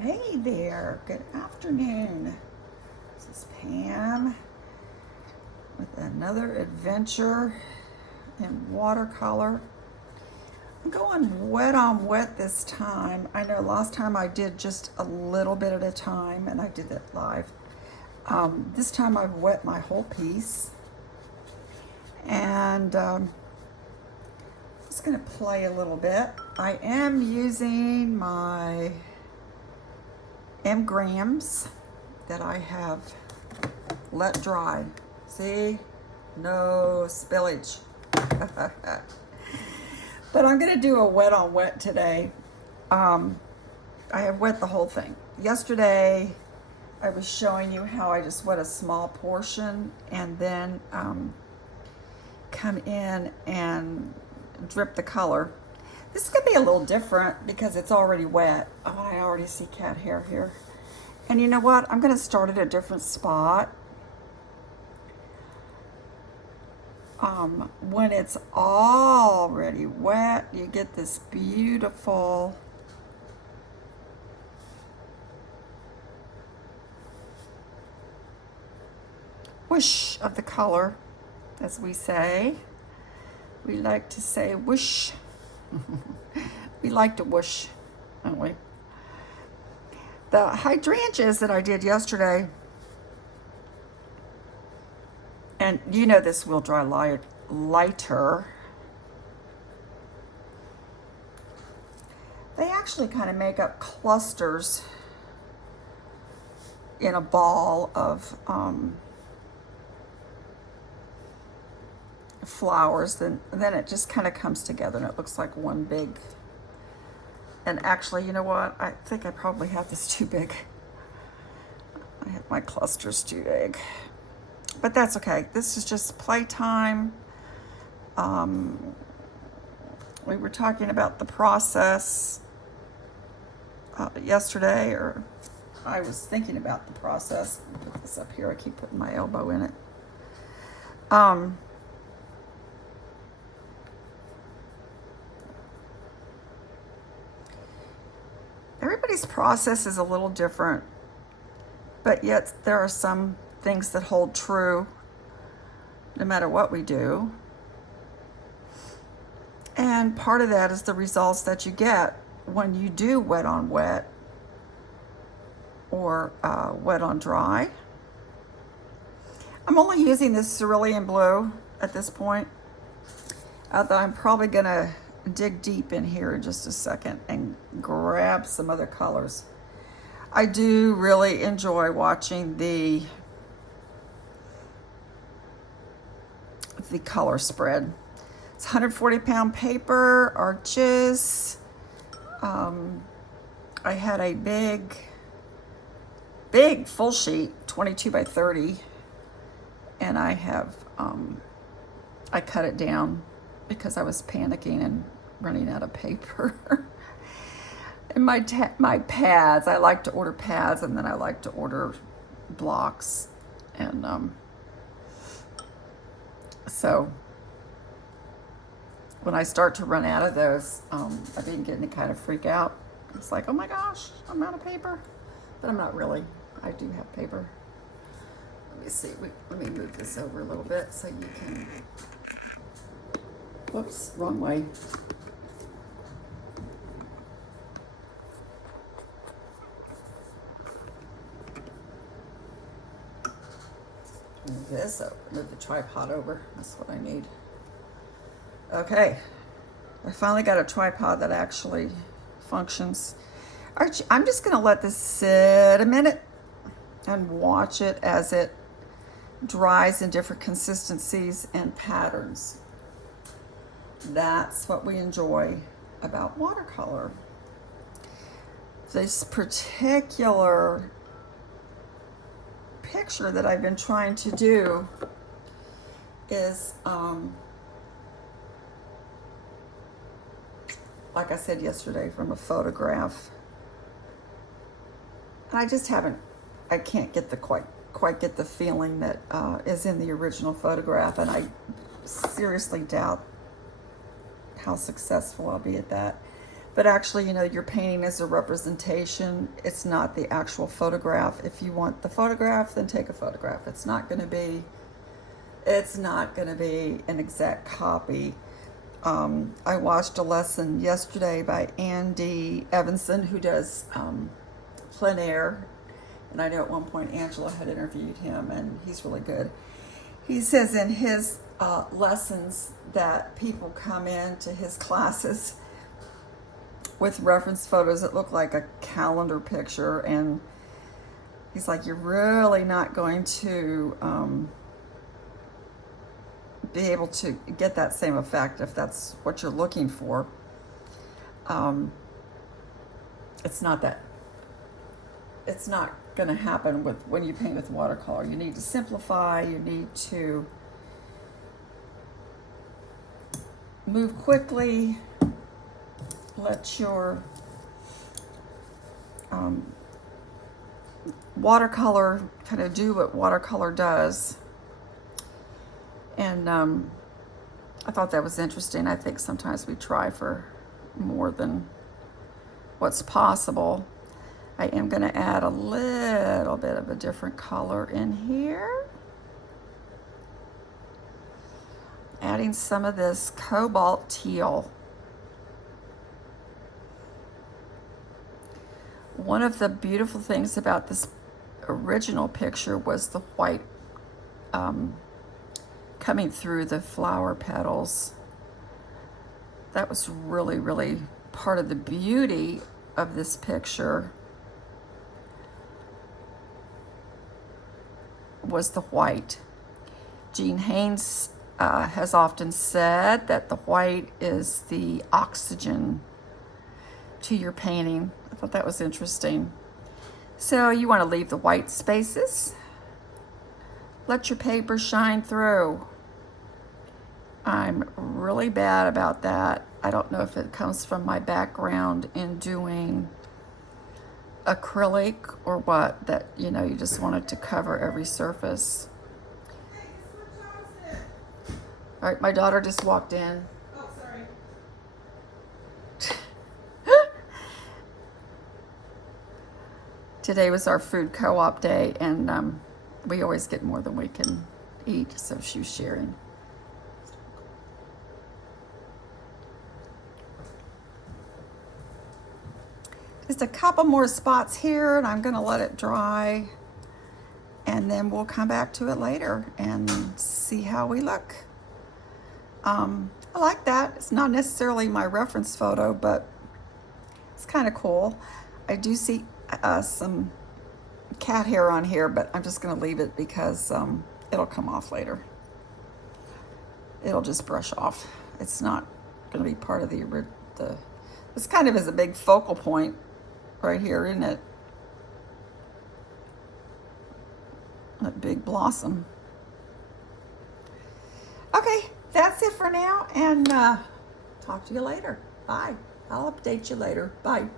Hey there, good afternoon. This is Pam with another adventure in watercolor. I'm going wet on wet this time. I know last time I did just a little bit at a time and I did that live. This time I've wet my whole piece and just gonna play a little bit. I am using my grams that I have let dry. See, no spillage. But I'm gonna do a wet on wet today. I have wet the whole thing. Yesterday, I was showing you how I just wet a small portion and then come in and drip the color. This is gonna be a little different because it's already wet. Oh, I already see cat hair here. And you know what? I'm gonna start at a different spot. When it's already wet, you get this beautiful whoosh of the color, as we say. We like to say whoosh. We like to whoosh, don't we? The hydrangeas that I did yesterday, and you know this will dry lighter. They actually kind of make up clusters in a ball of flowers. Then it just kind of comes together and it looks like one big. And actually, you know what? I think I probably have this too big. I have my clusters too big. But that's okay. This is just playtime. We were talking about the process yesterday, or I was thinking about the process. Put this up here. I keep putting my elbow in it. Everybody's process is a little different, but yet there are some things that hold true no matter what we do. And part of that is the results that you get when you do wet on wet or wet on dry. I'm only using this cerulean blue at this point, although I'm probably gonna dig deep in here in just a second and grab some other colors. I do really enjoy watching the color spread. It's 140-pound paper, arches. I had a big full sheet, 22 by 30, and I have I cut it down because I was panicking and running out of paper. And my pads, I like to order pads and then I like to order blocks. And so when I start to run out of those, I've been getting to kind of freak out. It's like, oh my gosh, I'm out of paper. But I'm not really. I do have paper. Let me see. Let me move this over a little bit so you can. Whoops, wrong way. Move this over, move the tripod over. That's what I need. Okay, I finally got a tripod that actually functions. Archie, I'm just gonna let this sit a minute and watch it as it dries in different consistencies and patterns. That's what we enjoy about watercolor. This particular picture that I've been trying to do is, like I said yesterday, from a photograph. And I just I can't get the quite get the feeling that is in the original photograph, and I seriously doubt how successful I'll be at that. But actually, you know, your painting is a representation. It's not the actual photograph. If you want the photograph, then take a photograph. It's not going to be an exact copy. I watched a lesson yesterday by Andy Evanson, who does plein air. And I know at one point Angela had interviewed him, and he's really good. He says in his lessons that people come into his classes with reference photos that look like a calendar picture, and he's like, you're really not going to be able to get that same effect if that's what you're looking for. It's not going to happen with when you paint with watercolor. You need to simplify. You need to move quickly. Let your watercolor kind of do what watercolor does. And I thought that was interesting. I think sometimes we try for more than what's possible. I am going to add a little bit of a different color in here. Adding some of this cobalt teal. One of the beautiful things about this original picture was the white coming through the flower petals. That was really, really part of the beauty of this picture, was the white. Jean Haynes has often said that the white is the oxygen to your painting. I thought that was interesting. So you want to leave the white spaces. Let your paper shine through. I'm really bad about that. I don't know if it comes from my background in doing acrylic or what, that, you know, you just want it to cover every surface. All right, my daughter just walked in. Oh, sorry. Today was our food co-op day, and we always get more than we can eat, so she was sharing. Just a couple more spots here, and I'm going to let it dry, and then we'll come back to it later and see how we look. I like that. It's not necessarily my reference photo, but it's kind of cool. I do see some cat hair on here, but I'm just going to leave it because it'll come off later. It'll just brush off. It's not going to be part of the this kind of is a big focal point right here, isn't it? That big blossom. Okay, that's it for now, and talk to you later. Bye. I'll update you later. Bye.